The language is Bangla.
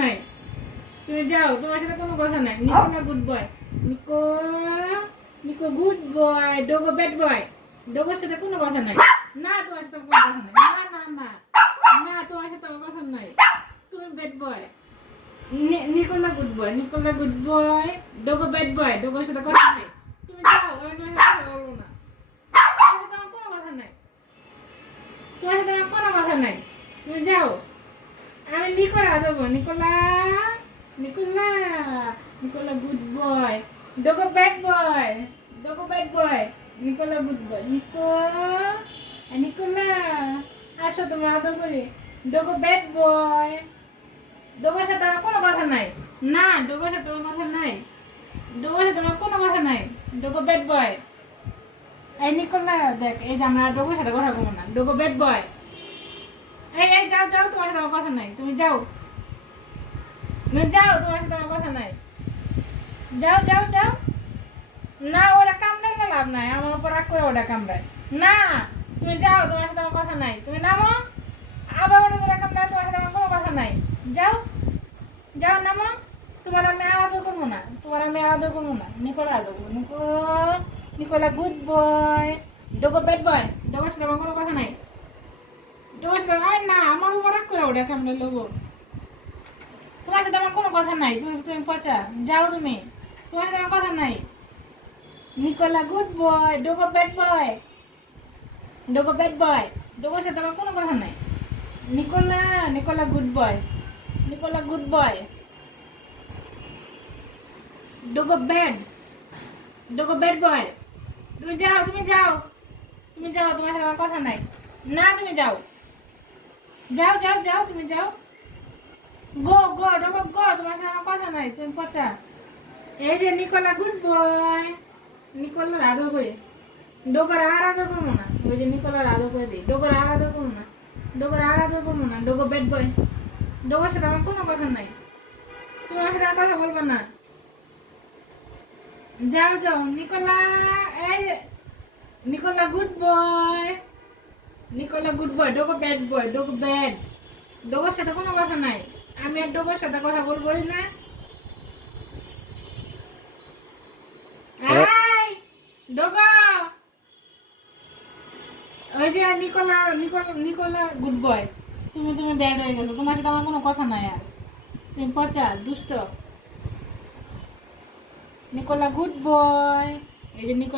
নাই, তুমি যাও, তোমার সাথে কোনো কথা নাই। নিকো না good boy, Niko Niko good boy, Dogo bad boy, ডোগোর সাথে কোনো কথা নাই। না তোমার সাথে কোনো কথা নাই, না না না না, তোমার সাথে আমার কথা নাই, তুমি bad boy. Nikola good boy, Nikola good boy, Dogo bad boy, ডোগোর সাথে কথা নাই। তুমি যাও, আমি তোমার সাথে কথা বলবো না, তোমার সাথে আমার কোনো কথা নাই, তোমার সাথে আমার কোনো কথা নাই, তুমি যাও। আমি নিকোলা দেবো, Nikola Nikola Nikola good boy, Dogo bad boy, Dogo bad boy, Nikola good boy, Nikola আসো তোমার আদর করি, ডোগো ব্যাড বয়, ডোগোর সাথে আমার কোনো কথা নাই। না ডোগোর সাথে আমার কথা নাই, ডোগোর সাথে আমার কোনো কথা নাই, ডোগো ব্যাড বয়। এই নিকোলা দেখ, এই যে আমরা ডোগোর সাথে কথা বলবো না, ডোগো ব্যাড বয়। এই এই যাও যাও, তোমার সাথে আমার কথা নাই, তুমি যাও, যাও, তোমার সাথে আমার কথা নাই, যাও যাও যাও। না ওরা কামড়াইলে লাভ নাই, আমার উপর রাগ করে ওটা কামড়ায় না। তুমি যাও, তোমার সাথে আমার কথা নাই, তুমি নামো। আবার ওটা কামড়ায়, তোমার সাথে আমার কোনো কথা নাই, যাও যাও নামো। তোমার আমি আদর করবো না, তোমার আমি আদর করবো না, নিকোলা আদর করবো, Nikola good boy, Dogo bad boy, ডোগোর সাথে আমার কোনো কথা নাই, ডোগোর সাথে না, আমার উপর রাগ করে ওটা কামড়ে লোবো। তোমার সাথে আমার কোনো কথা নাই, তুমি তুমি পচা, যাও তুমি, তোমার সাথে আমার কথা নাই। Nikola good boy, Dogo bad boy, Dogo bad boy, ডোগোর সাথে আমার কোনো কথা নাই। Nikola Nikola good boy, Nikola good boy, Dogo bad, Dogo bad boy. তুমি যাও, তুমি যাও, তুমি যাও, তোমার সাথে আমার কথা নাই। না তুমি যাও, যাও যাও যাও, তুমি যাও, গো গো ডোগো গো, তোমার সাথে আমার কথা নাই, তুমি পচা। এই যে নিকোলা গুড বয়, নিকোলার আদর করে, ডোগর আর আদর করবো না, ওই যে নিকোলার আদর করে দিই, ডোগর আর আদর করবো না, ডোগর আর আদর করবো না, ডোগো ব্যাড বয়, ডোগর সাথে আমার কোনো কথা নাই, তোমার সাথে আর কথা বলবো না, যাও যাও। নিকোলা, এই Nikola good boy, Nikola good boy, Dogo bad boy, Dogo bad, ডোগর সাথে কোনো কথা নাই, আমি আর ডোগর সাথে কথা বলবোই না। এই ডোগো, ওই যে Nicola Nikola Nikola good boy, তুমি তুমি ব্যাড হয়ে গেছো, তোমার সাথে আমার কোনো কথা নাই আর, তুমি পচা দুষ্ট। নিকোলা গুড বয়, এই যে নিকোলা